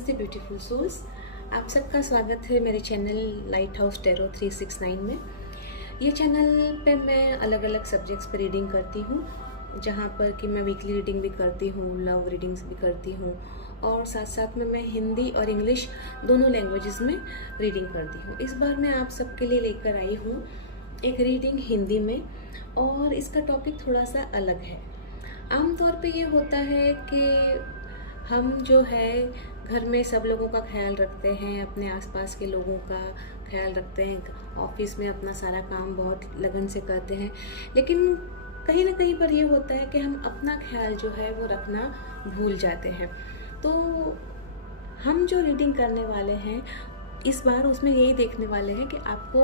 नमस्ते beautiful souls. आप सबका स्वागत है मेरे चैनल लाइट हाउस टैरो 369 में। ये चैनल पे मैं अलग अलग सब्जेक्ट्स पर रीडिंग करती हूँ, जहाँ पर कि मैं वीकली रीडिंग भी करती हूँ, लव रीडिंग्स भी करती हूँ और साथ साथ में मैं हिंदी और इंग्लिश दोनों लैंग्वेजेस में रीडिंग करती हूँ। इस बार मैं आप सबके लिए लेकर आई हूँ एक रीडिंग हिंदी में, और इसका टॉपिक थोड़ा सा अलग है। आमतौर पे ये होता है कि हम जो है घर में सब लोगों का ख्याल रखते हैं, अपने आसपास के लोगों का ख्याल रखते हैं, ऑफिस में अपना सारा काम बहुत लगन से करते हैं, लेकिन कहीं ना कहीं पर ये होता है कि हम अपना ख्याल जो है वो रखना भूल जाते हैं। तो हम जो रीडिंग करने वाले हैं इस बार उसमें यही देखने वाले हैं कि आपको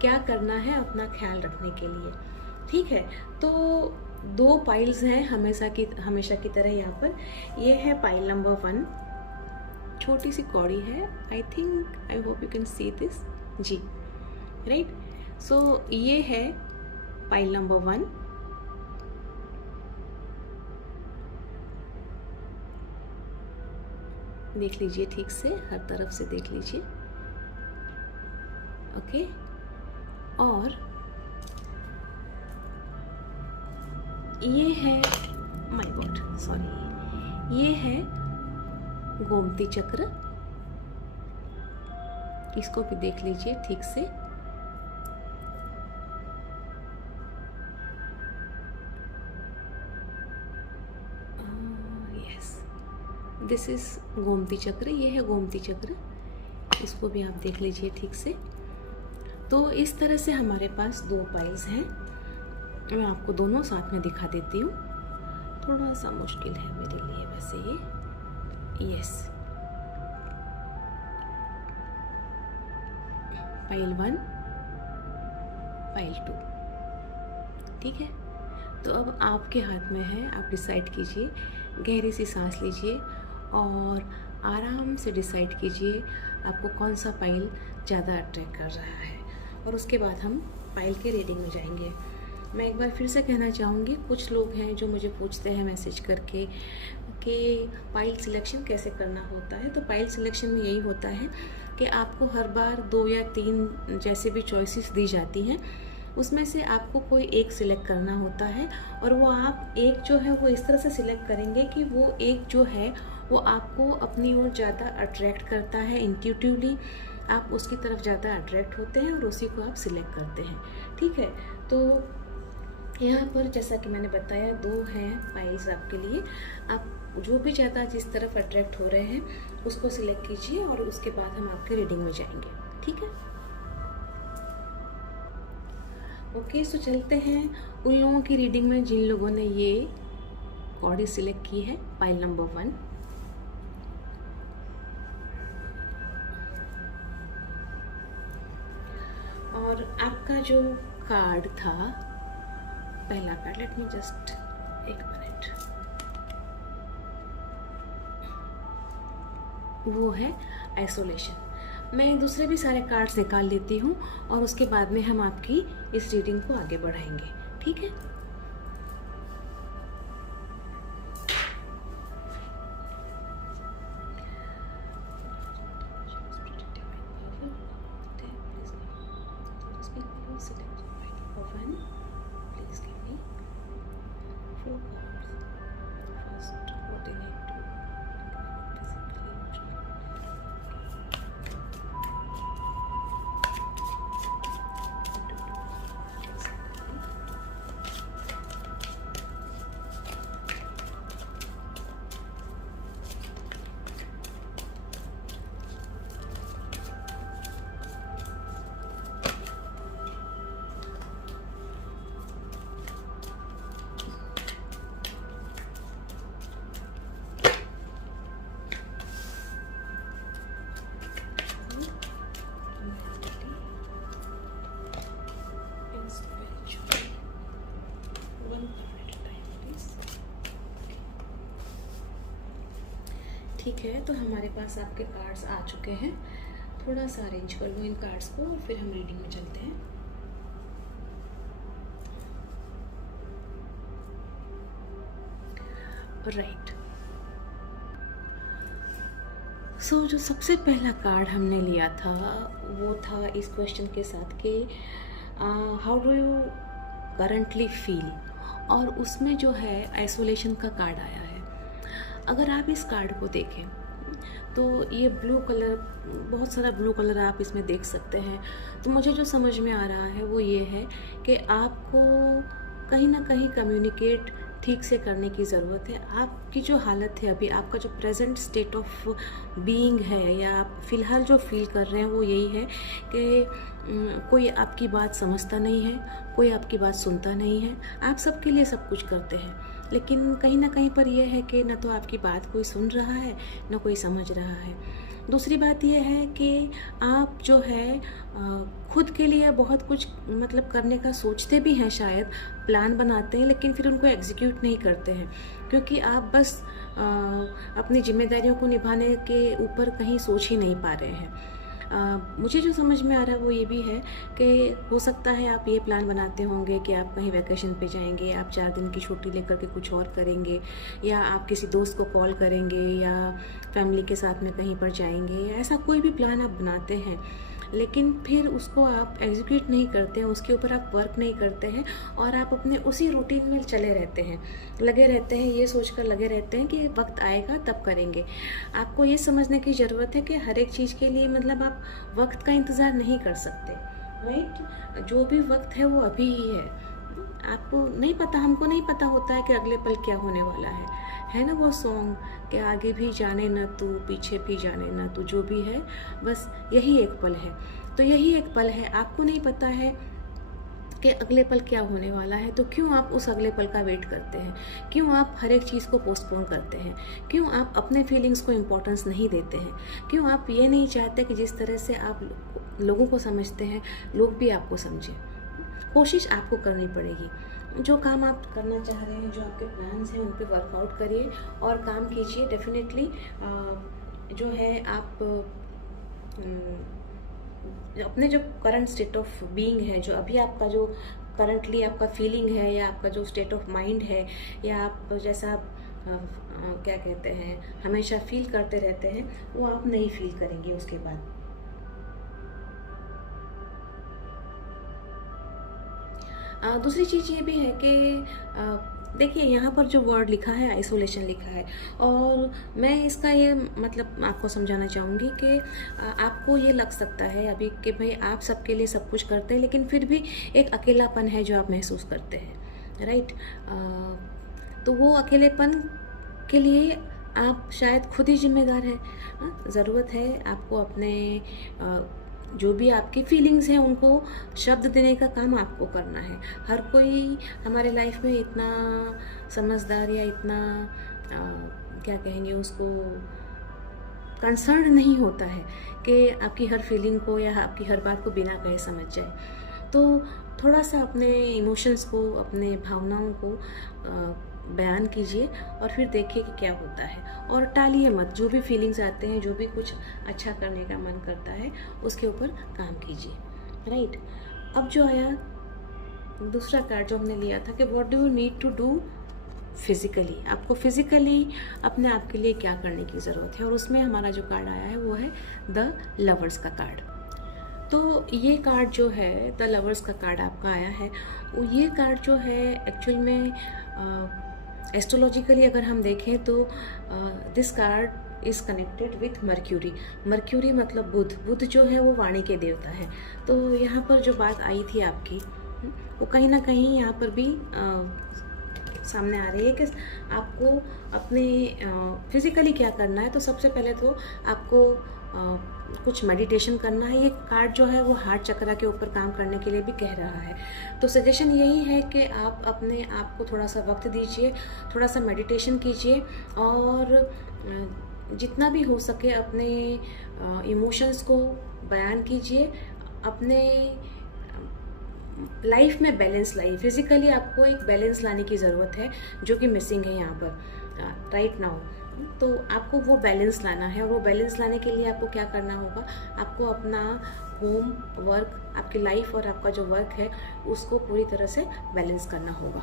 क्या करना है अपना ख्याल रखने के लिए। ठीक है, तो 2 पाइल्स हैं हमेशा की तरह यहाँ पर। ये है पाइल नंबर 1, छोटी सी कौड़ी है। I hope you can see this जी, राइट। सो ये है पाइल नंबर 1। देख लीजिए ठीक से, हर तरफ से देख लीजिए, ओके। और ये है, माय गॉड सॉरी, ये है गोमती चक्र। इसको भी देख लीजिए ठीक से। यस, दिस इज गोमती चक्र। ये है गोमती चक्र, इसको भी आप देख लीजिए ठीक से। तो इस तरह से हमारे पास 2 पाइल्स हैं। मैं आपको दोनों साथ में दिखा देती हूँ। थोड़ा सा मुश्किल है मेरे लिए वैसे ये। यस, पाइल 1, पाइल 2, ठीक है। तो अब आपके हाथ में है, आप डिसाइड कीजिए। गहरी सी सांस लीजिए और आराम से डिसाइड कीजिए आपको कौन सा पाइल ज़्यादा अट्रैक्ट कर रहा है, और उसके बाद हम पाइल के रीडिंग में जाएंगे। मैं एक बार फिर से कहना चाहूँगी, कुछ लोग हैं जो मुझे पूछते हैं मैसेज करके कि पाइल सिलेक्शन कैसे करना होता है। तो पाइल सिलेक्शन में यही होता है कि आपको हर बार 2 या 3 जैसे भी चॉइसेस दी जाती हैं, उसमें से आपको कोई एक सिलेक्ट करना होता है, और वो आप एक जो है वो इस तरह से सिलेक्ट करेंगे कि वो एक जो है वो आपको अपनी ओर ज़्यादा अट्रैक्ट करता है। इंट्यूटिवली आप उसकी तरफ ज़्यादा अट्रैक्ट होते हैं और उसी को आप सिलेक्ट करते हैं। ठीक है, तो यहाँ पर जैसा कि मैंने बताया 2 हैं पाइल्स आपके लिए। आप जो भी ज़्यादा जिस तरफ अट्रैक्ट हो रहे हैं उसको सिलेक्ट कीजिए, और उसके बाद हम आपके रीडिंग में जाएंगे। ठीक है, ओके। सो चलते हैं उन लोगों की रीडिंग में जिन लोगों ने ये कॉर्डी सिलेक्ट की है, पाइल नंबर 1। और आपका जो कार्ड था, पहला कार्ड, लेट मी जस्ट एक मिनट, वो है आइसोलेशन। मैं दूसरे भी सारे कार्ड्स निकाल लेती हूँ और उसके बाद में हम आपकी इस रीडिंग को आगे बढ़ाएंगे। ठीक है, ठीक है। तो हमारे पास आपके कार्ड्स आ चुके हैं। थोड़ा सा अरेंज कर लो इन कार्ड्स को और फिर हम रीडिंग में चलते हैं। राइट, जो सबसे पहला कार्ड हमने लिया था वो था इस क्वेश्चन के साथ कि how do you currently feel, और उसमें जो है आइसोलेशन का कार्ड आया है। अगर आप इस कार्ड को देखें तो ये ब्लू कलर, बहुत सारा ब्लू कलर आप इसमें देख सकते हैं। तो मुझे जो समझ में आ रहा है वो ये है कि आपको कहीं ना कहीं कम्युनिकेट ठीक से करने की ज़रूरत है। आपकी जो हालत है अभी, आपका जो प्रेजेंट स्टेट ऑफ बीइंग है या आप फ़िलहाल जो फील कर रहे हैं वो यही है कि कोई आपकी बात समझता नहीं है, कोई आपकी बात सुनता नहीं है। आप सबके लिए सब कुछ करते हैं, लेकिन कहीं ना कहीं पर यह है कि न तो आपकी बात कोई सुन रहा है, न कोई समझ रहा है। दूसरी बात यह है कि आप जो है खुद के लिए बहुत कुछ मतलब करने का सोचते भी हैं, शायद प्लान बनाते हैं, लेकिन फिर उनको एग्जीक्यूट नहीं करते हैं, क्योंकि आप बस अपनी जिम्मेदारियों को निभाने के ऊपर कहीं सोच ही नहीं पा रहे हैं। मुझे जो समझ में आ रहा है वो ये भी है कि हो सकता है आप ये प्लान बनाते होंगे कि आप कहीं वैकेशन पे जाएंगे, आप 4 दिन की छुट्टी लेकर के कुछ और करेंगे, या आप किसी दोस्त को कॉल करेंगे, या फैमिली के साथ में कहीं पर जाएंगे, या ऐसा कोई भी प्लान आप बनाते हैं, लेकिन फिर उसको आप एग्जीक्यूट नहीं करते हैं, उसके ऊपर आप वर्क नहीं करते हैं, और आप अपने उसी रूटीन में चले रहते हैं, लगे रहते हैं, ये सोचकर लगे रहते हैं कि वक्त आएगा तब करेंगे। आपको ये समझने की ज़रूरत है कि हर एक चीज़ के लिए मतलब आप वक्त का इंतज़ार नहीं कर सकते, राइट। जो भी वक्त है वो अभी ही है। आपको नहीं पता, हमको नहीं पता होता है कि अगले पल क्या होने वाला है ना वो सॉन्ग कि आगे भी जाने न तू, पीछे भी जाने न तू, जो भी है बस यही एक पल है। तो यही एक पल है, आपको नहीं पता है कि अगले पल क्या होने वाला है, तो क्यों आप उस अगले पल का वेट करते हैं, क्यों आप हर एक चीज़ को पोस्टपोन करते हैं, क्यों आप अपने फीलिंग्स को इम्पोर्टेंस नहीं देते हैं, क्यों आप ये नहीं चाहते कि जिस तरह से आप लोगों को समझते हैं लोग भी आपको समझें। कोशिश आपको करनी पड़ेगी। जो काम आप करना चाह रहे हैं, जो आपके प्लान्स हैं, उन पे वर्कआउट करिए और काम कीजिए। डेफिनेटली जो है आप अपने जो करंट स्टेट ऑफ बीइंग है, जो अभी आपका जो करंटली आपका फीलिंग है, या आपका जो स्टेट ऑफ माइंड है, या आप जैसा आप क्या कहते हैं हमेशा फील करते रहते हैं, वो आप नहीं फील करेंगे उसके बाद। दूसरी चीज़ ये भी है कि देखिए यहाँ पर जो वर्ड लिखा है आइसोलेशन लिखा है, और मैं इसका ये मतलब आपको समझाना चाहूँगी कि आपको ये लग सकता है अभी कि भाई आप सबके लिए सब कुछ करते हैं, लेकिन फिर भी एक अकेलापन है जो आप महसूस करते हैं, राइट। तो वो अकेलेपन के लिए आप शायद खुद ही जिम्मेदार हैं। ज़रूरत है आपको अपने जो भी आपकी फीलिंग्स हैं उनको शब्द देने का काम आपको करना है। हर कोई हमारे लाइफ में इतना समझदार या इतना क्या कहेंगे उसको कंसर्न नहीं होता है कि आपकी हर फीलिंग को या आपकी हर बात को बिना कहे समझ जाए। तो थोड़ा सा अपने इमोशंस को, अपने भावनाओं को बयान कीजिए और फिर देखिए कि क्या होता है, और टालिए मत। जो भी फीलिंग्स आते हैं, जो भी कुछ अच्छा करने का मन करता है, उसके ऊपर काम कीजिए, राइट। अब जो आया दूसरा कार्ड जो हमने लिया था कि what do you need to do physically, आपको फिज़िकली अपने आप के लिए क्या करने की ज़रूरत है, और उसमें हमारा जो कार्ड आया है वो है द लवर्स का कार्ड। तो ये कार्ड जो है द लवर्स का कार्ड आपका आया है, वो ये कार्ड जो है एक्चुअल में एस्ट्रोलॉजिकली अगर हम देखें तो this card is connected with mercury. Mercury मतलब बुध। बुध जो है वो वाणी के देवता है। तो यहाँ पर जो बात आई थी आपकी, वो कहीं ना कहीं यहाँ पर भी सामने आ रही है कि आपको अपने फिज़िकली क्या करना है। तो सबसे पहले तो आपको कुछ मेडिटेशन करना है। ये कार्ड जो है वो हार्ट चक्रा के ऊपर काम करने के लिए भी कह रहा है। तो सजेशन यही है कि आप अपने आप को थोड़ा सा वक्त दीजिए, थोड़ा सा मेडिटेशन कीजिए, और जितना भी हो सके अपने इमोशंस को बयान कीजिए, अपने लाइफ में बैलेंस लाइए। फिज़िकली आपको एक बैलेंस लाने की ज़रूरत है जो कि मिसिंग है यहाँ पर राइट नाउ। तो आपको वो बैलेंस लाना है, और वो बैलेंस लाने के लिए आपको क्या करना होगा, आपको अपना होम वर्क, आपकी लाइफ और आपका जो वर्क है उसको पूरी तरह से बैलेंस करना होगा।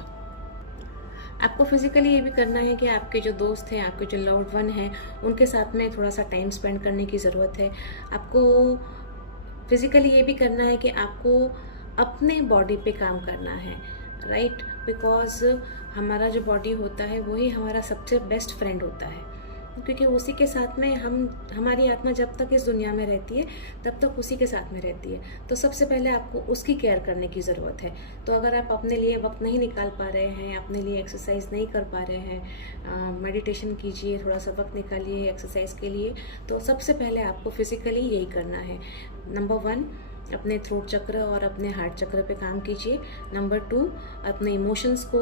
आपको फिजिकली ये भी करना है कि आपके जो दोस्त हैं, आपके जो लव्ड वन हैं, उनके साथ में थोड़ा सा टाइम स्पेंड करने की ज़रूरत है। आपको फिजिकली ये भी करना है कि आपको अपने बॉडी पे काम करना है, राइट? बिकॉज हमारा जो बॉडी होता है वही हमारा सबसे बेस्ट फ्रेंड होता है, क्योंकि उसी के साथ में हमारी आत्मा जब तक इस दुनिया में रहती है तब तक उसी के साथ में रहती है। तो सबसे पहले आपको उसकी केयर करने की ज़रूरत है। तो अगर आप अपने लिए वक्त नहीं निकाल पा रहे हैं, अपने लिए एक्सरसाइज नहीं कर पा रहे हैं, मेडिटेशन कीजिए, थोड़ा सा वक्त निकालिए एक्सरसाइज के लिए। तो सबसे पहले आपको फिजिकली यही करना है। नंबर 1, अपने थ्रोट चक्र और अपने हार्ट चक्र पे काम कीजिए। नंबर 2, अपने इमोशंस को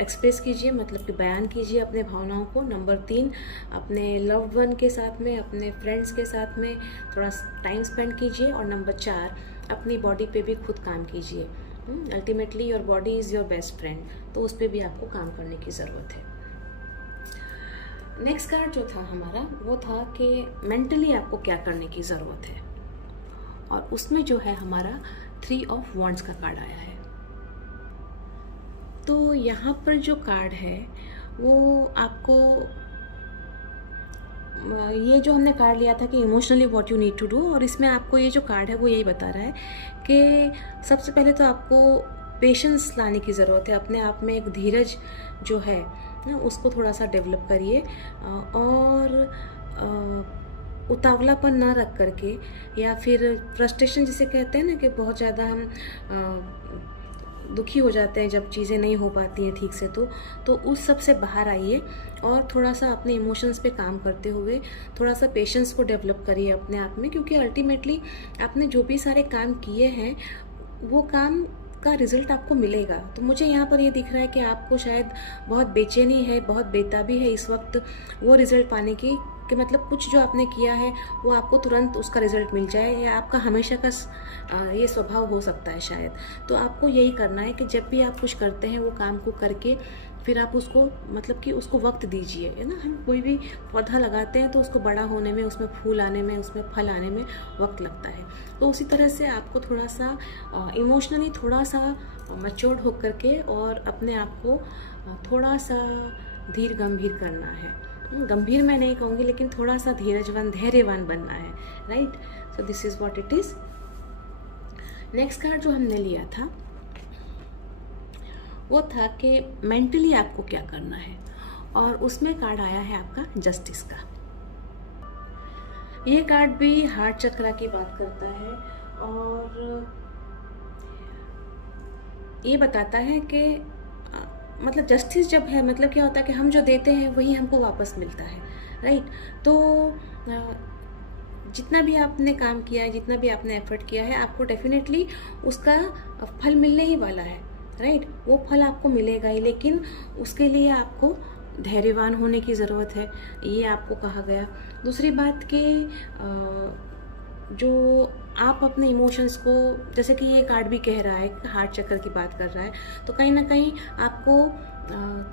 एक्सप्रेस कीजिए, मतलब कि बयान कीजिए अपने भावनाओं को। नंबर 3, अपने लव्ड वन के साथ में, अपने फ्रेंड्स के साथ में थोड़ा टाइम स्पेंड कीजिए। और नंबर 4, अपनी बॉडी पे भी खुद काम कीजिए। Ultimately your body is your best friend, तो उस पर भी आपको काम करने की ज़रूरत है। नेक्स्ट कार्ड जो था हमारा वो था कि मेंटली आपको क्या करने की ज़रूरत है, और उसमें जो है हमारा 3 ऑफ वॉन्ड्स का कार्ड आया है। तो यहाँ पर जो कार्ड है वो आपको, ये जो हमने कार्ड लिया था कि emotionally what you need to do, और इसमें आपको ये जो कार्ड है वो यही बता रहा है कि सबसे पहले तो आपको पेशेंस लाने की ज़रूरत है। अपने आप में एक धीरज जो है ना उसको थोड़ा सा डेवलप करिए, और उतावलापन ना रख करके, या फिर फ्रस्ट्रेशन जिसे कहते हैं ना कि बहुत ज़्यादा हम दुखी हो जाते हैं जब चीज़ें नहीं हो पाती हैं ठीक से, तो उस सब से बाहर आइए और थोड़ा सा अपने इमोशंस पे काम करते हुए थोड़ा सा पेशेंस को डेवलप करिए अपने आप में, क्योंकि अल्टीमेटली आपने जो भी सारे काम किए हैं वो काम का रिज़ल्ट आपको मिलेगा। तो मुझे यहाँ पर ये दिख रहा है कि आपको शायद बहुत बेचैनी है, बहुत बेताबी है इस वक्त वो रिज़ल्ट पाने की, कि मतलब कुछ जो आपने किया है वो आपको तुरंत उसका रिज़ल्ट मिल जाए, या आपका हमेशा का ये स्वभाव हो सकता है शायद। तो आपको यही करना है कि जब भी आप कुछ करते हैं वो काम को करके फिर आप उसको, मतलब कि उसको वक्त दीजिए, है ना। हम कोई भी पौधा लगाते हैं तो उसको बड़ा होने में, उसमें फूल आने में, उसमें फल आने में वक्त लगता है। तो उसी तरह से आपको थोड़ा सा इमोशनली थोड़ा सा मैच्योर्ड होकर के और अपने आप को थोड़ा सा धीर गंभीर करना है। गंभीर मैं नहीं कहूँगी, लेकिन थोड़ा सा धीरजवान, धैर्यवान बनना है, right. So this is what it is. Next card जो हमने लिया था वो था कि मेंटली आपको क्या करना है, और उसमें कार्ड आया है आपका जस्टिस का। ये कार्ड भी हार्ट चक्र की बात करता है, और ये बताता है कि मतलब जस्टिस जब है, मतलब क्या होता है कि हम जो देते हैं वही हमको वापस मिलता है, राइट। तो जितना भी आपने काम किया है, जितना भी आपने एफर्ट किया है, आपको डेफिनेटली उसका फल मिलने ही वाला है, राइट। वो फल आपको मिलेगा ही, लेकिन उसके लिए आपको धैर्यवान होने की ज़रूरत है, ये आपको कहा गया। दूसरी बात कि जो आप अपने इमोशंस को, जैसे कि ये कार्ड भी कह रहा है, हार्ट चक्र की बात कर रहा है, तो कहीं ना कहीं आपको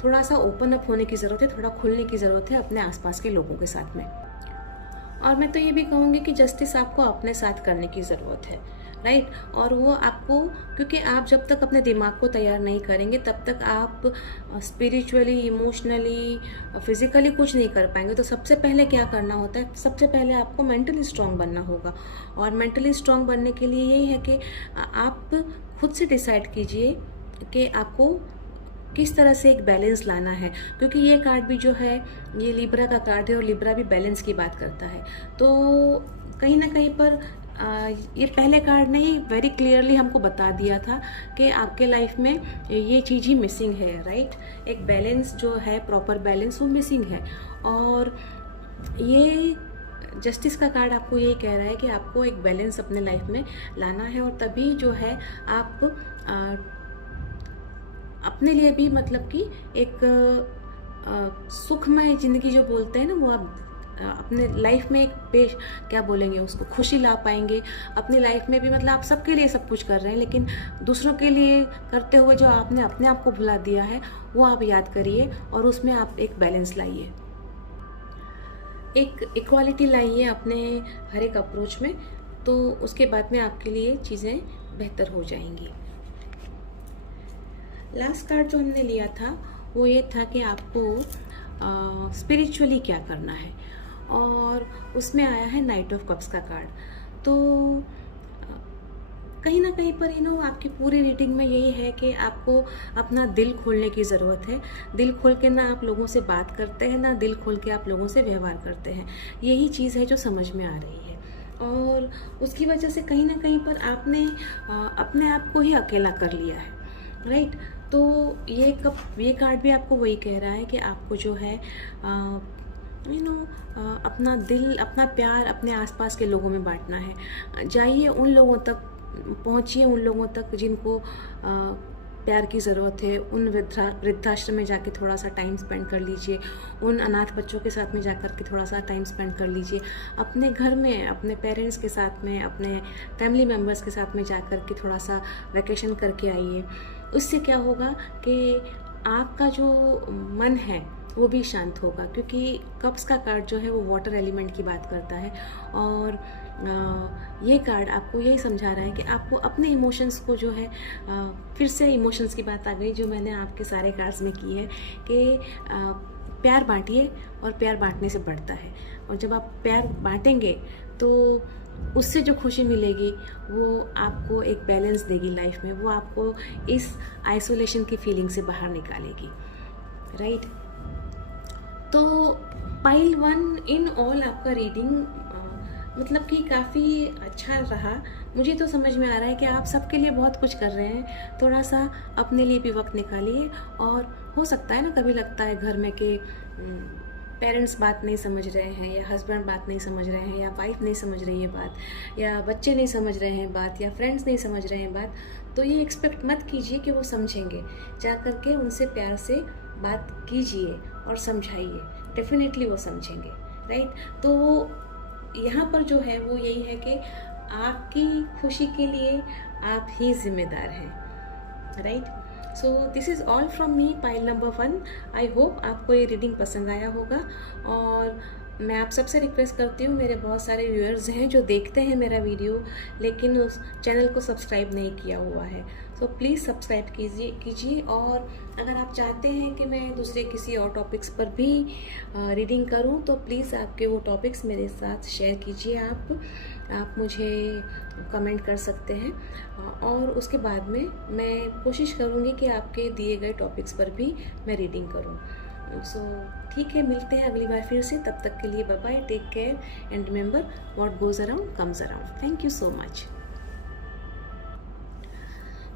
थोड़ा सा ओपन अप होने की ज़रूरत है, थोड़ा खुलने की ज़रूरत है अपने आसपास के लोगों के साथ में। और मैं तो ये भी कहूँगी कि जस्टिस आपको अपने साथ करने की ज़रूरत है, राइट। और वो आपको, क्योंकि आप जब तक अपने दिमाग को तैयार नहीं करेंगे तब तक आप स्पिरिचुअली, इमोशनली, फिजिकली कुछ नहीं कर पाएंगे। तो सबसे पहले क्या करना होता है, सबसे पहले आपको मेंटली स्ट्रांग बनना होगा, और मेंटली स्ट्रांग बनने के लिए यही है कि आप खुद से डिसाइड कीजिए कि आपको किस तरह से एक बैलेंस लाना है, क्योंकि ये कार्ड भी जो है ये लिब्रा का कार्ड है, और लिब्रा भी बैलेंस की बात करता है। तो कहीं ना कहीं पर ये पहले कार्ड ने ही वेरी क्लियरली हमको बता दिया था कि आपके लाइफ में ये चीज़ ही मिसिंग है, राइट। एक बैलेंस जो है, प्रॉपर बैलेंस, वो मिसिंग है। और ये जस्टिस का कार्ड आपको यही कह रहा है कि आपको एक बैलेंस अपने लाइफ में लाना है, और तभी जो है आप अपने लिए भी, मतलब कि एक सुखमय ज़िंदगी जो बोलते हैं ना, वो आप अपने लाइफ में एक क्या बोलेंगे उसको, खुशी ला पाएंगे अपनी लाइफ में भी। मतलब आप सबके लिए सब कुछ कर रहे हैं, लेकिन दूसरों के लिए करते हुए जो आपने अपने आप को भुला दिया है वो आप याद करिए, और उसमें आप एक बैलेंस लाइए, एक इक्वालिटी लाइए अपने हर एक अप्रोच में। तो उसके बाद में आपके लिए चीज़ें बेहतर हो जाएंगी। लास्ट कार्ड जो हमने लिया था वो ये था कि आपको स्पिरिचुअली क्या करना है, और उसमें आया है नाइट ऑफ कप्स का कार्ड। तो कहीं ना कहीं पर आपकी पूरी रीडिंग में यही है कि आपको अपना दिल खोलने की ज़रूरत है। दिल खोल के ना आप लोगों से बात करते हैं, ना दिल खोल के आप लोगों से व्यवहार करते हैं। यही चीज़ है जो समझ में आ रही है, और उसकी वजह से कहीं ना कहीं पर आपने अपने आप को ही अकेला कर लिया है, राइट। तो ये कार्ड भी आपको वही कह रहा है कि आपको जो है अपना दिल, अपना प्यार अपने आसपास के लोगों में बांटना है। जाइए उन लोगों तक, पहुंचिए उन लोगों तक जिनको प्यार की ज़रूरत है। उन वृद्धाश्रम में जाके थोड़ा सा टाइम स्पेंड कर लीजिए, उन अनाथ बच्चों के साथ में जाकर के थोड़ा सा टाइम स्पेंड कर लीजिए। अपने घर में अपने पेरेंट्स के साथ में, अपने फैमिली मेम्बर्स के साथ में जाकर के थोड़ा सा वैकेशन करके आइए। उससे क्या होगा कि आपका जो मन है वो भी शांत होगा, क्योंकि कप्स का कार्ड जो है वो वाटर एलिमेंट की बात करता है। और ये कार्ड आपको यही समझा रहा है कि आपको अपने इमोशंस को जो है, फिर से इमोशंस की बात आ गई जो मैंने आपके सारे कार्ड्स में की है, कि प्यार बांटिए और प्यार बांटने से बढ़ता है। और जब आप प्यार बांटेंगे तो उससे जो खुशी मिलेगी वो आपको एक बैलेंस देगी लाइफ में, वो आपको इस आइसोलेशन की फीलिंग से बाहर निकालेगी, राइट। तो पाइल 1 इन ऑल आपका रीडिंग मतलब कि काफ़ी अच्छा रहा। मुझे तो समझ में आ रहा है कि आप सबके लिए बहुत कुछ कर रहे हैं। थोड़ा सा अपने लिए भी वक्त निकालिए। और हो सकता है ना, कभी लगता है घर में कि पेरेंट्स बात नहीं समझ रहे हैं, या हस्बैंड बात नहीं समझ रहे हैं, या वाइफ नहीं समझ रही है बात, या बच्चे नहीं समझ रहे हैं बात, या फ्रेंड्स नहीं समझ रहे हैं बात। तो ये एक्सपेक्ट मत कीजिए कि वो समझेंगे। जा करके उनसे प्यार से बात कीजिए और समझाइए, डेफिनेटली वो समझेंगे, राइट। तो यहाँ पर जो है वो यही है कि आपकी खुशी के लिए आप ही जिम्मेदार हैं, right. So this is all from me, pile number 1। I hope आपको ये रीडिंग पसंद आया होगा। और मैं आप सबसे रिक्वेस्ट करती हूँ, मेरे बहुत सारे व्यूअर्स हैं जो देखते हैं मेरा वीडियो लेकिन उस चैनल को सब्सक्राइब नहीं किया हुआ है। सो प्लीज़ सब्सक्राइब कीजिए। और अगर आप चाहते हैं कि मैं दूसरे किसी और टॉपिक्स पर भी रीडिंग करूं तो प्लीज़ आपके वो टॉपिक्स मेरे साथ शेयर कीजिए। आप मुझे कमेंट कर सकते हैं, और उसके बाद में मैं कोशिश करूंगी कि आपके दिए गए टॉपिक्स पर भी मैं रीडिंग करूं। सो ठीक है, मिलते हैं अगली बार फिर से। तब तक के लिए bye bye, take care and remember what goes around comes around. Thank you so much.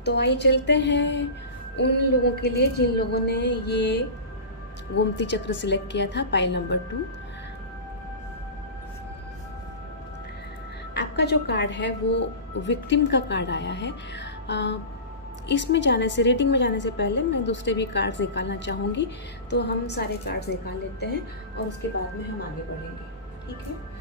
तो आइए चलते हैं उन लोगों के लिए जिन लोगों ने ये गोमती चक्र सिलेक्ट किया था, पाइल नंबर 2। आपका जो कार्ड है वो विक्टिम का कार्ड आया है। इसमें जाने से, रीडिंग में जाने से पहले मैं दूसरे भी कार्ड्स निकालना चाहूँगी, तो हम सारे कार्ड्स निकाल लेते हैं और उसके बाद में हम आगे बढ़ेंगे, ठीक है।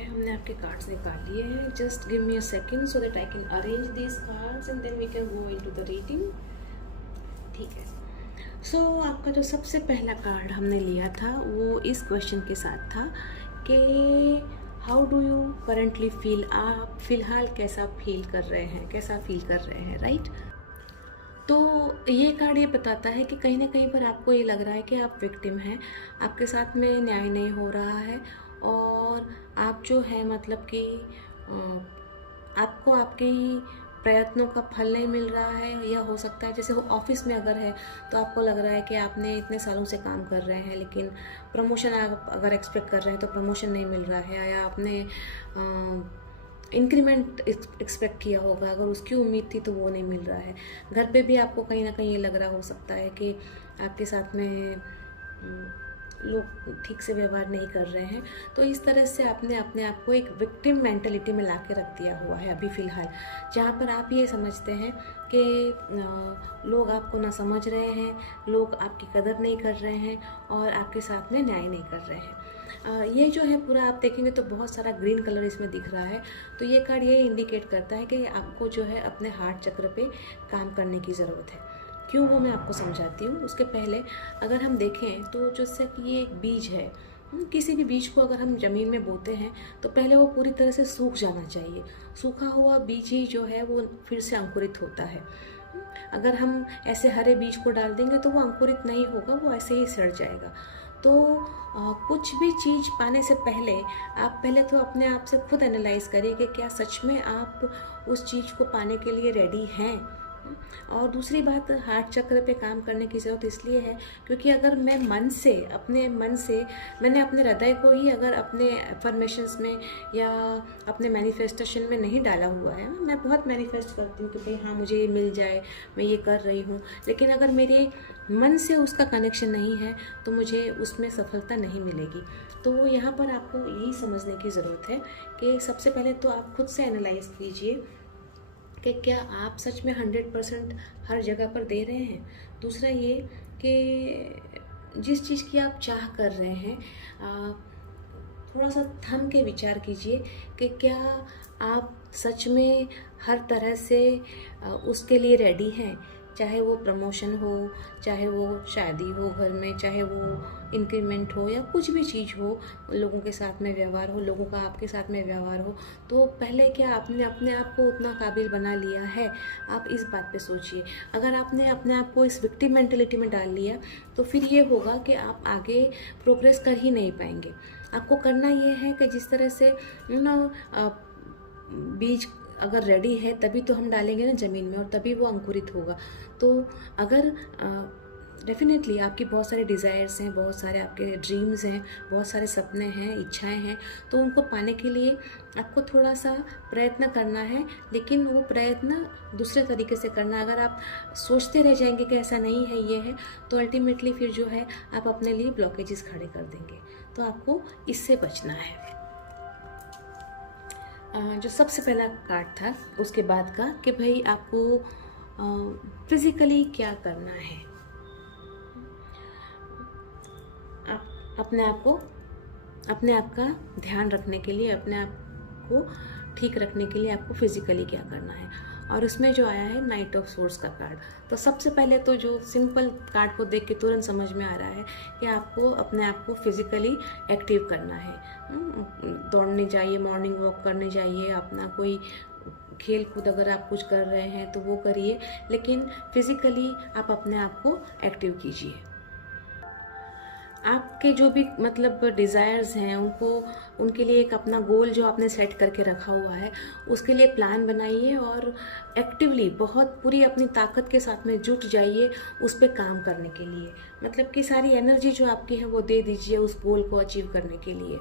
हमने आपके कार्ड्स निकाल लिए हैं। Just give me a second so that I can arrange these cards and then we can go into the reading, ठीक है। आपका जो सबसे पहला कार्ड हमने लिया था वो इस क्वेश्चन के साथ था कि how do you currently feel, आप फिलहाल कैसा फील कर रहे हैं, कैसा फील कर रहे हैं, राइट। तो ये कार्ड ये बताता है कि कहीं ना कहीं पर आपको ये लग रहा है कि आप विक्टिम हैं, आपके साथ में न्याय नहीं हो रहा है, और आप जो है मतलब कि आपको आपके प्रयत्नों का फल नहीं मिल रहा है। या हो सकता है जैसे ऑफिस में अगर है तो आपको लग रहा है कि आपने इतने सालों से काम कर रहे हैं लेकिन प्रमोशन आप अगर एक्सपेक्ट कर रहे हैं तो प्रमोशन नहीं मिल रहा है, या आपने इंक्रीमेंट एक्सपेक्ट किया होगा, अगर उसकी उम्मीद थी तो वो नहीं मिल रहा है। घर पे भी आपको कहीं ना कहीं ये लग रहा हो सकता है कि आपके साथ में लोग ठीक से व्यवहार नहीं कर रहे हैं। तो इस तरह से आपने अपने आप को एक विक्टिम मेंटलिटी में ला के रख दिया हुआ है अभी फ़िलहाल, जहाँ पर आप ये समझते हैं कि लोग आपको ना समझ रहे हैं, लोग आपकी कदर नहीं कर रहे हैं और आपके साथ में न्याय नहीं कर रहे हैं। ये जो है पूरा आप देखेंगे तो बहुत सारा ग्रीन कलर इसमें दिख रहा है। तो ये कार्ड ये इंडिकेट करता है कि आपको जो है अपने हार्ट चक्र पे काम करने की ज़रूरत है। क्यों, वो मैं आपको समझाती हूँ। उसके पहले अगर हम देखें तो जैसे कि ये एक बीज है, किसी भी बीज को अगर हम ज़मीन में बोते हैं तो पहले वो पूरी तरह से सूख जाना चाहिए। सूखा हुआ बीज ही जो है वो फिर से अंकुरित होता है। अगर हम ऐसे हरे बीज को डाल देंगे तो वो अंकुरित नहीं होगा, वो ऐसे ही सड़ जाएगा। तो कुछ भी चीज़ पाने से पहले आप पहले तो अपने आप से खुद एनालाइज करिए कि क्या सच में आप उस चीज़ को पाने के लिए रेडी हैं। और दूसरी बात, हार्ट चक्र पे काम करने की ज़रूरत इसलिए है क्योंकि अगर मैं अपने मन से मैंने अपने हृदय को ही अगर अपने अफर्मेशंस में या अपने मैनिफेस्टेशन में नहीं डाला हुआ है, मैं बहुत मैनिफेस्ट करती हूँ कि भाई हाँ मुझे ये मिल जाए, मैं ये कर रही हूँ, लेकिन अगर मेरे मन से उसका कनेक्शन नहीं है तो मुझे उसमें सफलता नहीं मिलेगी। तो यहाँ पर आपको यही समझने की ज़रूरत है कि सबसे पहले तो आप खुद से एनालाइज कीजिए कि क्या आप सच में 100% हर जगह पर दे रहे हैं। दूसरा ये कि जिस चीज़ की आप चाह कर रहे हैं थोड़ा सा थम के विचार कीजिए कि क्या आप सच में हर तरह से उसके लिए रेडी हैं। चाहे वो प्रमोशन हो, चाहे वो शादी हो घर में, चाहे वो इंक्रीमेंट हो या कुछ भी चीज़ हो, लोगों के साथ में व्यवहार हो, लोगों का आपके साथ में व्यवहार हो, तो पहले क्या आपने अपने आप को उतना काबिल बना लिया है, आप इस बात पे सोचिए। अगर आपने अपने आप को इस विक्टिम मेंटलिटी में डाल लिया तो फिर ये होगा कि आप आगे प्रोग्रेस कर ही नहीं पाएंगे। आपको करना ये है कि जिस तरह से बीज अगर रेडी है तभी तो हम डालेंगे ना ज़मीन में और तभी वो अंकुरित होगा। तो अगर डेफिनेटली आपकी बहुत सारे डिज़ायर्स हैं, बहुत सारे आपके ड्रीम्स हैं, बहुत सारे सपने हैं, इच्छाएं हैं, तो उनको पाने के लिए आपको थोड़ा सा प्रयत्न करना है, लेकिन वो प्रयत्न दूसरे तरीके से करना। अगर आप सोचते रह जाएंगे कि ऐसा नहीं है ये है, तो अल्टीमेटली फिर जो है आप अपने लिए ब्लॉकेजेस खड़े कर देंगे। तो आपको इससे बचना है। जो सबसे पहला कार्ड था उसके बाद का कि भाई आपको फिज़िकली क्या करना है। आप अपने आप का ध्यान रखने के लिए, अपने आप को ठीक रखने के लिए आपको फिज़िकली क्या करना है। और उसमें जो आया है नाइट ऑफ सोर्ड्स का कार्ड, तो सबसे पहले तो जो सिंपल कार्ड को देख के तुरंत समझ में आ रहा है कि आपको अपने आप को फिज़िकली एक्टिव करना है। दौड़ने जाइए, मॉर्निंग वॉक करने जाइए, अपना कोई खेल कूद अगर आप कुछ कर रहे हैं तो वो करिए, लेकिन फिज़िकली आप अपने आप को एक्टिव कीजिए। आपके जो भी मतलब डिज़ायर्स हैं उनके लिए एक अपना गोल जो आपने सेट करके रखा हुआ है उसके लिए प्लान बनाइए और एक्टिवली बहुत पूरी अपनी ताकत के साथ में जुट जाइए उस पर काम करने के लिए। मतलब कि सारी एनर्जी जो आपकी है वो दे दीजिए उस गोल को अचीव करने के लिए।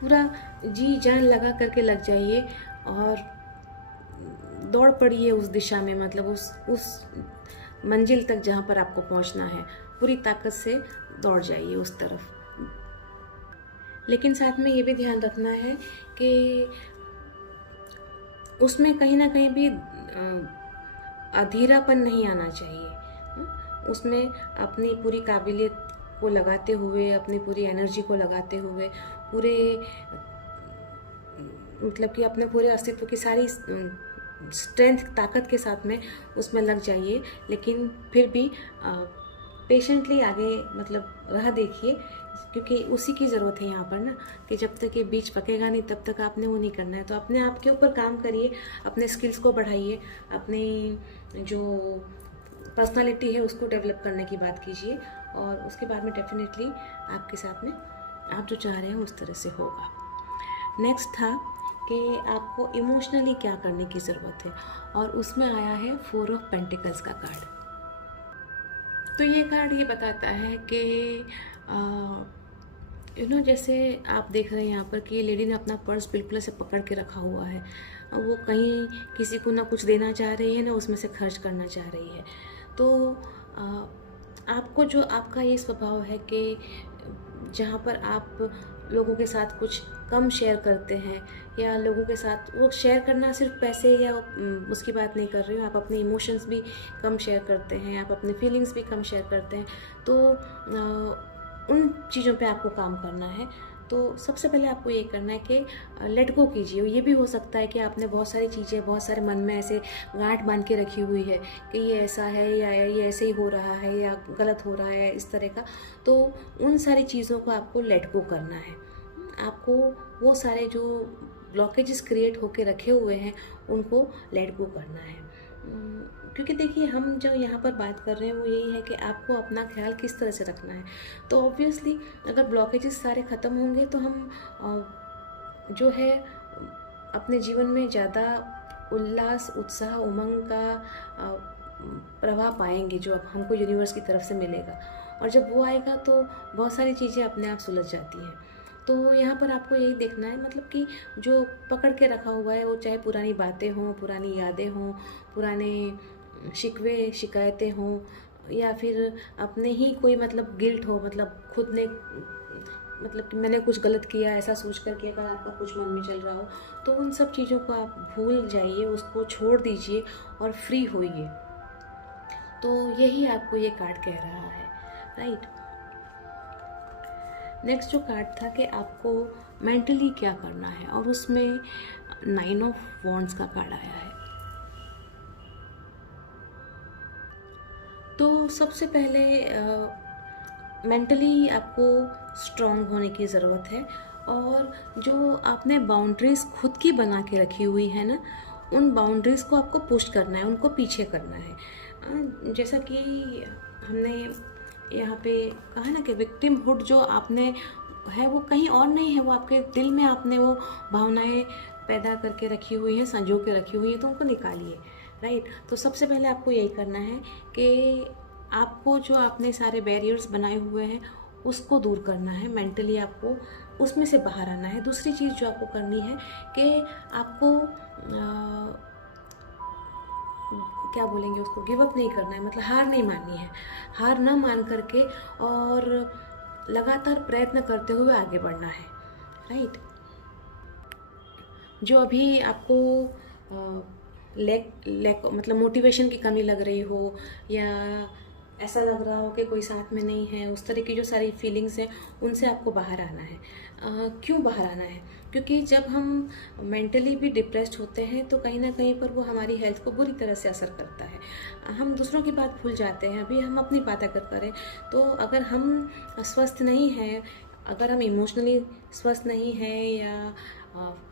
पूरा जी जान लगा करके लग जाइए और दौड़ पड़िए उस दिशा में, मतलब उस मंजिल तक जहाँ पर आपको पहुँचना है, पूरी ताकत से दौड़ जाइए उस तरफ। लेकिन साथ में ये भी ध्यान रखना है कि उसमें कहीं ना कहीं भी अधीरापन नहीं आना चाहिए। उसमें अपनी पूरी काबिलियत को लगाते हुए, अपनी पूरी एनर्जी को लगाते हुए, पूरे मतलब कि अपने पूरे अस्तित्व की सारी स्ट्रेंथ, ताकत के साथ में उसमें लग जाइए, लेकिन फिर भी पेशेंटली आगे मतलब राह देखिए, क्योंकि उसी की ज़रूरत है यहाँ पर ना, कि जब तक ये बीज पकेगा नहीं तब तक आपने वो नहीं करना है। तो अपने आप के ऊपर काम करिए, अपने स्किल्स को बढ़ाइए, अपनी जो पर्सनालिटी है उसको डेवलप करने की बात कीजिए, और उसके बाद में डेफिनेटली आपके साथ में आप जो चाह रहे हैं उस तरह से होगा। नेक्स्ट था कि आपको इमोशनली क्या करने की ज़रूरत है, और उसमें आया है 4 ऑफ पेंटिकल्स का कार्ड। तो ये कार्ड ये बताता है कि जैसे आप देख रहे हैं यहाँ पर कि ये लेडी ने अपना पर्स बिल्कुल ऐसे पकड़ के रखा हुआ है, वो कहीं किसी को ना कुछ देना चाह रही है ना उसमें से खर्च करना चाह रही है। तो आपको जो आपका ये स्वभाव है कि जहाँ पर आप लोगों के साथ कुछ कम शेयर करते हैं, या लोगों के साथ वो शेयर करना सिर्फ पैसे या उसकी बात नहीं कर रही हूँ, आप अपने इमोशंस भी कम शेयर करते हैं, आप अपने फीलिंग्स भी कम शेयर करते हैं, तो उन चीज़ों पे आपको काम करना है। तो सबसे पहले आपको ये करना है कि लेट गो कीजिए। ये भी हो सकता है कि आपने बहुत सारी चीज़ें, बहुत सारे मन में ऐसे गांठ बांध के रखी हुई है कि ये ऐसा है, या ये ऐसे ही हो रहा है, या गलत हो रहा है, इस तरह का। तो उन सारी चीज़ों को आपको लेट गो करना है। आपको वो सारे जो ब्लॉकेजेस क्रिएट होके रखे हुए हैं उनको लेट गो करना है, क्योंकि देखिए हम जो यहाँ पर बात कर रहे हैं वो यही है कि आपको अपना ख्याल किस तरह से रखना है। तो ऑब्वियसली अगर ब्लॉकेजेस सारे ख़त्म होंगे तो हम जो है अपने जीवन में ज़्यादा उल्लास, उत्साह, उमंग का प्रवाह पाएंगे, जो अब हमको यूनिवर्स की तरफ से मिलेगा। और जब वो आएगा तो बहुत सारी चीज़ें अपने आप सुलझ जाती हैं। तो यहाँ पर आपको यही देखना है, मतलब कि जो पकड़ के रखा हुआ है वो चाहे पुरानी बातें हों, पुरानी यादें हों, पुराने शिकवे शिकायतें हों, या फिर अपने ही कोई मतलब गिल्ट हो, मतलब खुद ने मतलब कि मैंने कुछ गलत किया ऐसा सोच करके अगर आपका कुछ मन में चल रहा हो, तो उन सब चीज़ों को आप भूल जाइए, उसको छोड़ दीजिए और फ्री होइए। तो यही आपको ये कार्ड कह रहा है, राइट। नेक्स्ट जो कार्ड था कि आपको मेंटली क्या करना है, और उसमें 9 ऑफ वॉन्ड्स का कार्ड आया है। तो सबसे पहले मेंटली आपको स्ट्रॉन्ग होने की ज़रूरत है, और जो आपने बाउंड्रीज़ खुद की बना के रखी हुई है ना, उन बाउंड्रीज़ को आपको पुश करना है, उनको पीछे करना है। जैसा कि हमने यहाँ पे कहा ना कि विक्टिमहुड जो आपने है वो कहीं और नहीं है, वो आपके दिल में आपने वो भावनाएं पैदा करके रखी हुई है, संजो के रखी हुई है, तो उनको निकालिए, राइट। तो सबसे पहले आपको यही करना है कि आपको जो आपने सारे बैरियर्स बनाए हुए हैं उसको दूर करना है, मेंटली आपको उसमें से बाहर आना है। दूसरी चीज़ जो आपको करनी है कि आपको क्या बोलेंगे उसको, गिव अप नहीं करना है, मतलब हार नहीं माननी है। हार ना मान करके और लगातार प्रयत्न करते हुए आगे बढ़ना है, राइट। जो अभी आपको मतलब मोटिवेशन की कमी लग रही हो, या ऐसा लग रहा हो कि कोई साथ में नहीं है, उस तरह की जो सारी फीलिंग्स हैं उनसे आपको बाहर आना है। क्यों बाहर आना है? क्योंकि जब हम मेंटली भी डिप्रेस्ड होते हैं तो कहीं ना कहीं पर वो हमारी हेल्थ को बुरी तरह से असर करता है। हम दूसरों की बात भूल जाते हैं, अभी हम अपनी बात अगर करें तो अगर हम स्वस्थ नहीं हैं, अगर हम इमोशनली स्वस्थ नहीं हैं, या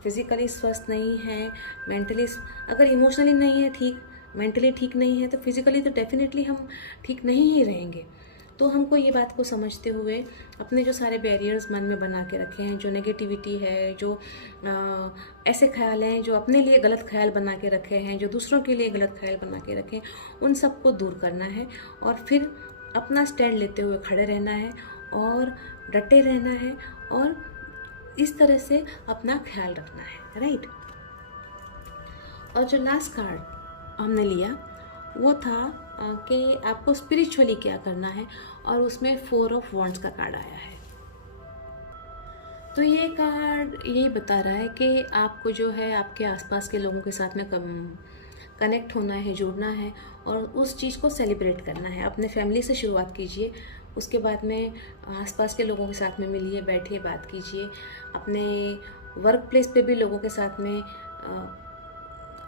फिज़िकली स्वस्थ नहीं हैं, मेंटली अगर इमोशनली नहीं है ठीक, मेंटली ठीक नहीं है, तो फिज़िकली तो डेफिनेटली हम ठीक नहीं ही रहेंगे। तो हमको ये बात को समझते हुए अपने जो सारे बैरियर्स मन में बना के रखे हैं, जो नेगेटिविटी है, जो ऐसे ख्याल हैं जो अपने लिए गलत ख्याल बना के रखे हैं, जो दूसरों के लिए गलत ख्याल बना के रखे हैं, उन सबको दूर करना है और फिर अपना स्टैंड लेते हुए खड़े रहना है और डटे रहना है और इस तरह से अपना ख्याल रखना है, राइट। और जो लास्ट कार्ड हमने लिया वो था कि आपको स्पिरिचुअली क्या करना है, और उसमें 4 ऑफ वॉन्ड्स का कार्ड आया है। तो ये कार्ड यही बता रहा है कि आपको जो है आपके आसपास के लोगों के साथ में कनेक्ट होना है, जुड़ना है और उस चीज़ को सेलिब्रेट करना है। अपने फैमिली से शुरुआत कीजिए, उसके बाद में आसपास के लोगों के साथ में मिलिए, बैठिए, बात कीजिए। अपने वर्क प्लेस पे भी लोगों के साथ में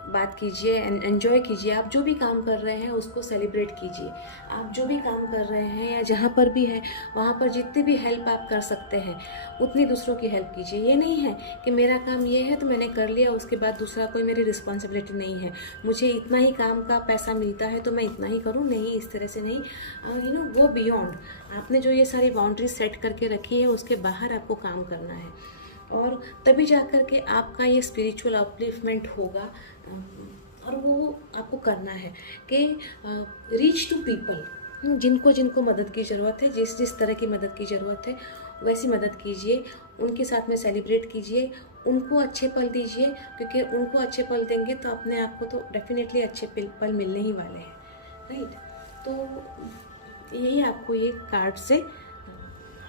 बात कीजिए, एंजॉय कीजिए। आप जो भी काम कर रहे हैं उसको सेलिब्रेट कीजिए। आप जो भी काम कर रहे हैं या जहाँ पर भी हैं वहाँ पर जितनी भी हेल्प आप कर सकते हैं उतनी दूसरों की हेल्प कीजिए। ये नहीं है कि मेरा काम ये है तो मैंने कर लिया, उसके बाद दूसरा कोई मेरी रिस्पॉन्सिबिलिटी नहीं है, मुझे इतना ही काम का पैसा मिलता है तो मैं इतना ही करूँ। नहीं, इस तरह से नहीं। Go beyond. आपने जो ये सारी बाउंड्रीज सेट करके रखी है उसके बाहर आपको काम करना है, और तभी जाकर के आपका ये स्पिरिचुअल अपलिफ्टमेंट होगा। और वो आपको करना है कि रीच टू पीपल, जिनको जिनको मदद की ज़रूरत है, जिस जिस तरह की मदद की ज़रूरत है वैसी मदद कीजिए, उनके साथ में सेलिब्रेट कीजिए, उनको अच्छे पल दीजिए, क्योंकि उनको अच्छे पल देंगे तो अपने आप को तो डेफिनेटली अच्छे पल मिलने ही वाले हैं, राइट। तो यही आपको ये कार्ड से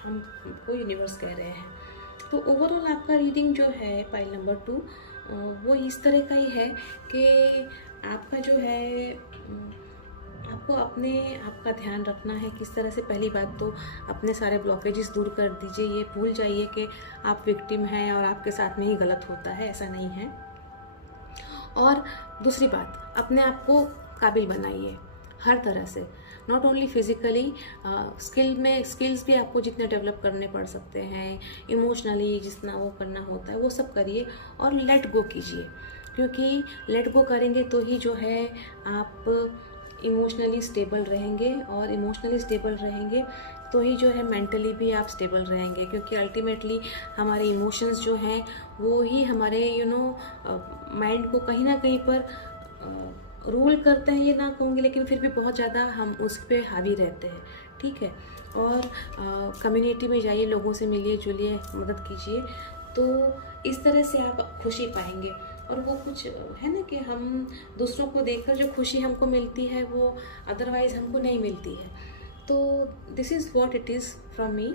हमको यूनिवर्स कह रहे हैं। तो ओवरऑल आपका रीडिंग जो है पाइल नंबर 2 वो इस तरह का ही है कि आपका जो है आपको अपने आप का ध्यान रखना है। किस तरह से, पहली बात तो अपने सारे ब्लॉकेजेस दूर कर दीजिए। ये भूल जाइए कि आप विक्टिम हैं और आपके साथ में ही गलत होता है, ऐसा नहीं है। और दूसरी बात, अपने आप को काबिल बनाइए हर तरह से, नॉट ओनली फिजिकली, स्किल्स भी आपको जितने डेवलप करने पड़ सकते हैं, इमोशनली जितना वो करना होता है वो सब करिए, और लेट गो कीजिए, क्योंकि लेट गो करेंगे तो ही जो है आप इमोशनली स्टेबल रहेंगे, और इमोशनली स्टेबल रहेंगे तो ही जो है मेंटली भी आप स्टेबल रहेंगे, क्योंकि अल्टीमेटली हमारे इमोशंस जो हैं वो ही हमारे माइंड को कहीं ना कहीं पर रूल करते हैं, ये ना कहूँगी, लेकिन फिर भी बहुत ज़्यादा हम उस पर हावी रहते हैं, ठीक है। और कम्युनिटी में जाइए, लोगों से मिलिए जुलिए, मदद कीजिए, तो इस तरह से आप खुशी पाएंगे। और वो कुछ है ना कि हम दूसरों को देखकर जो खुशी हमको मिलती है वो अदरवाइज़ हमको नहीं मिलती है। तो this is what it is from me.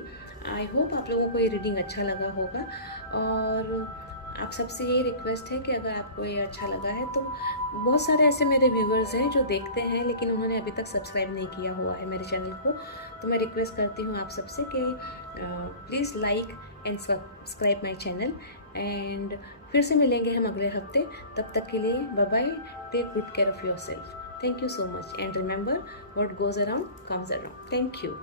I hope आप लोगों को ये रीडिंग अच्छा लगा होगा, और आप सबसे यही रिक्वेस्ट है कि अगर आपको ये अच्छा लगा है तो बहुत सारे ऐसे मेरे व्यूवर्स हैं जो देखते हैं लेकिन उन्होंने अभी तक सब्सक्राइब नहीं किया हुआ है मेरे चैनल को, तो मैं रिक्वेस्ट करती हूँ आप सबसे कि please like and subscribe my channel. And फिर से मिलेंगे हम अगले हफ्ते, तब तक के लिए bye bye, take good care of your self. Thank you so much, and remember, what goes around comes around. Thank you.